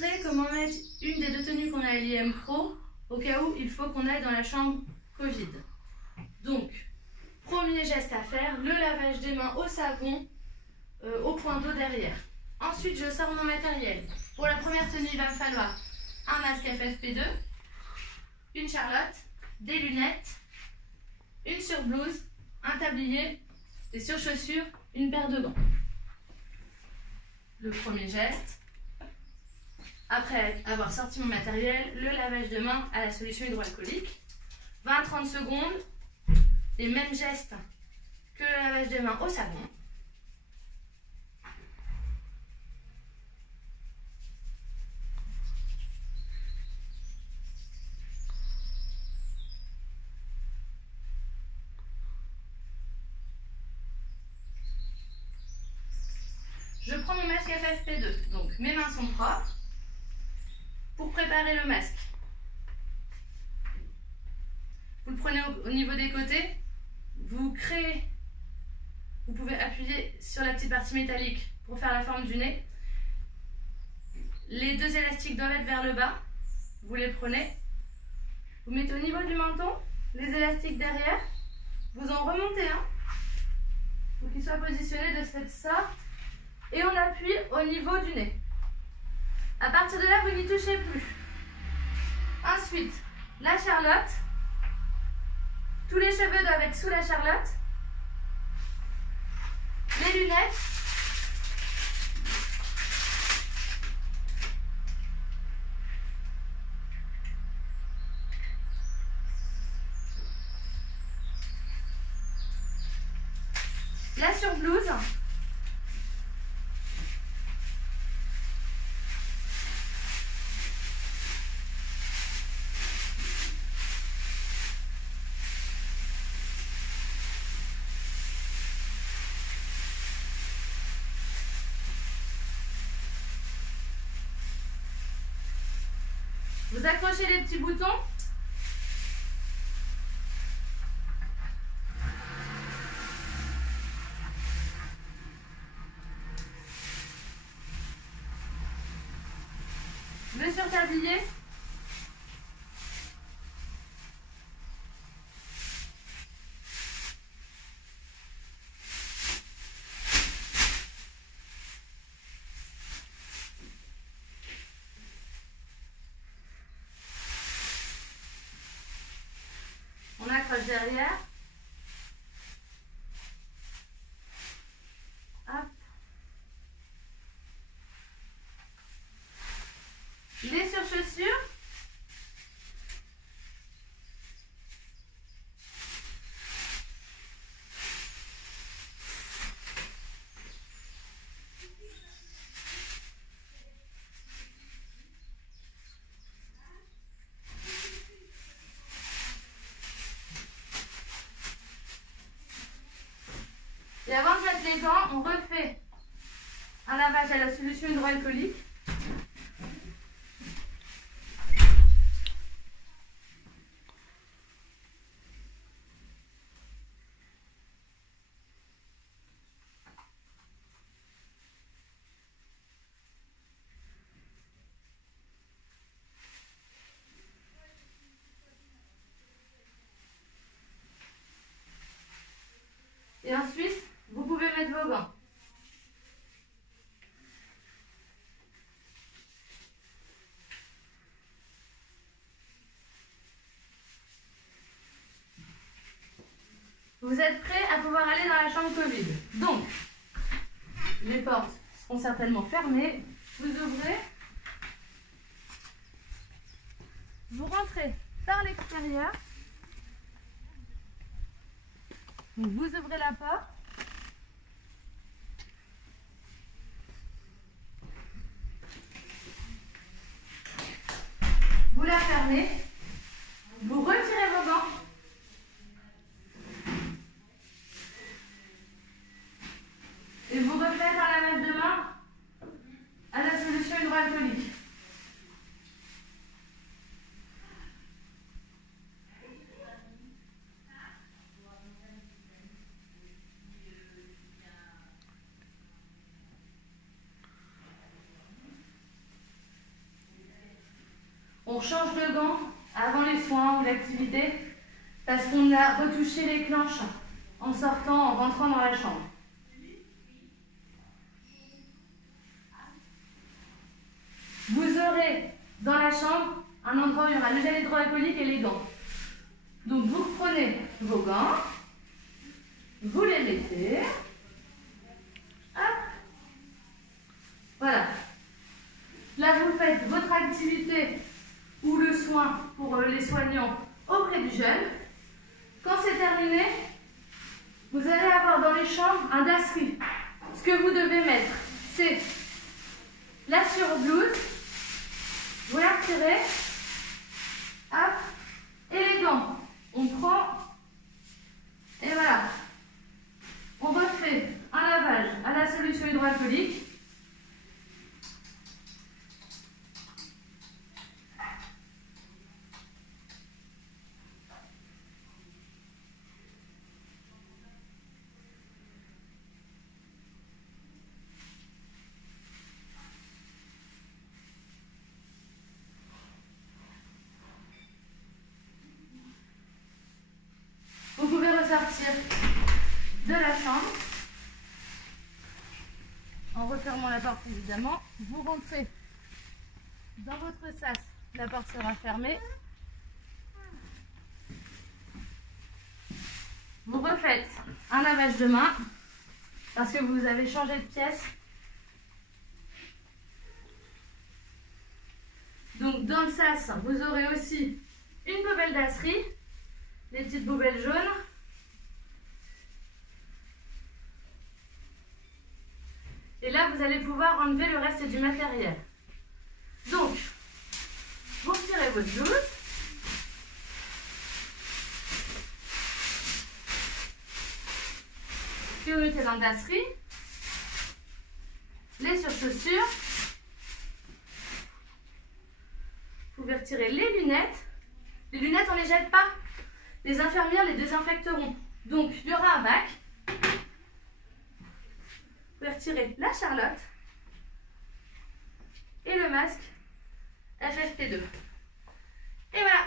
montrer comment mettre une des deux tenues qu'on a à l'IM Pro au cas où il faut qu'on aille dans la chambre Covid. Donc, premier geste à faire, le lavage des mains au savon au point d'eau derrière. Ensuite, je sors mon matériel. Pour la première tenue, il va me falloir un masque FFP2, une charlotte, des lunettes, une surblouse, un tablier, des surchaussures, une paire de gants. Le premier geste. Après avoir sorti mon matériel, le lavage de mains à la solution hydroalcoolique. 20-30 secondes, les mêmes gestes que le lavage des mains au savon. Je prends mon masque FFP2, donc mes mains sont propres. Pour préparer le masque, vous le prenez au niveau des côtés, vous pouvez appuyer sur la petite partie métallique pour faire la forme du nez. Les deux élastiques doivent être vers le bas, vous les prenez, vous mettez au niveau du menton, les élastiques derrière, vous en remontez un, pour qu'il soit positionné de cette sorte, et on appuie au niveau du nez. À partir de là, vous n'y touchez plus. Ensuite, la charlotte. Tous les cheveux doivent être sous la charlotte. Les lunettes. La surblouse. Vous accrochez les petits boutons. Le surtablier. On accroche derrière. Hop. Les surchaussures. Et avant de mettre les gants, on refait un lavage à la solution hydroalcoolique. Et ensuite, vous pouvez mettre vos gants. Vous êtes prêts à pouvoir aller dans la chambre Covid. Donc, les portes seront certainement fermées. Vous ouvrez. Vous rentrez par l'extérieur. Vous ouvrez la porte. Vous la fermez. Vous retirez vos gants. Et vous refaites un lavage de main à la solution hydroalcoolique. on change de gants avant les soins ou l'activité parce qu'on a retouché les clenches en sortant, en rentrant dans la chambre. Vous aurez dans la chambre un endroit où il y aura le gel hydroalcoolique et les gants. Donc vous prenez vos gants, vous les mettez, hop, voilà. Là vous faites votre activité ou le soin pour les soignants auprès du jeune. Quand c'est terminé, vous allez avoir dans les chambres un dasserie. Ce que vous devez mettre, c'est la surblouse, vous la retirez, hop, et les gants. On prend, et voilà. On refait un lavage à la solution hydroalcoolique. Vous pouvez ressortir de la chambre en refermant la porte évidemment. Vous rentrez dans votre sas, la porte sera fermée. Vous refaites un lavage de main parce que vous avez changé de pièce. Donc dans le sas, vous aurez aussi une poubelle dasserie. Les petites poubelles jaunes. Et là, vous allez pouvoir enlever le reste du matériel. Donc, vous retirez votre blouse. Que vous mettez dans le dasserie. Les surchaussures. Vous pouvez retirer les lunettes. Les lunettes, on ne les jette pas. Les infirmières les désinfecteront. Donc, il y aura un bac. Vous pouvez retirer la Charlotte et le masque FFP2. Et voilà.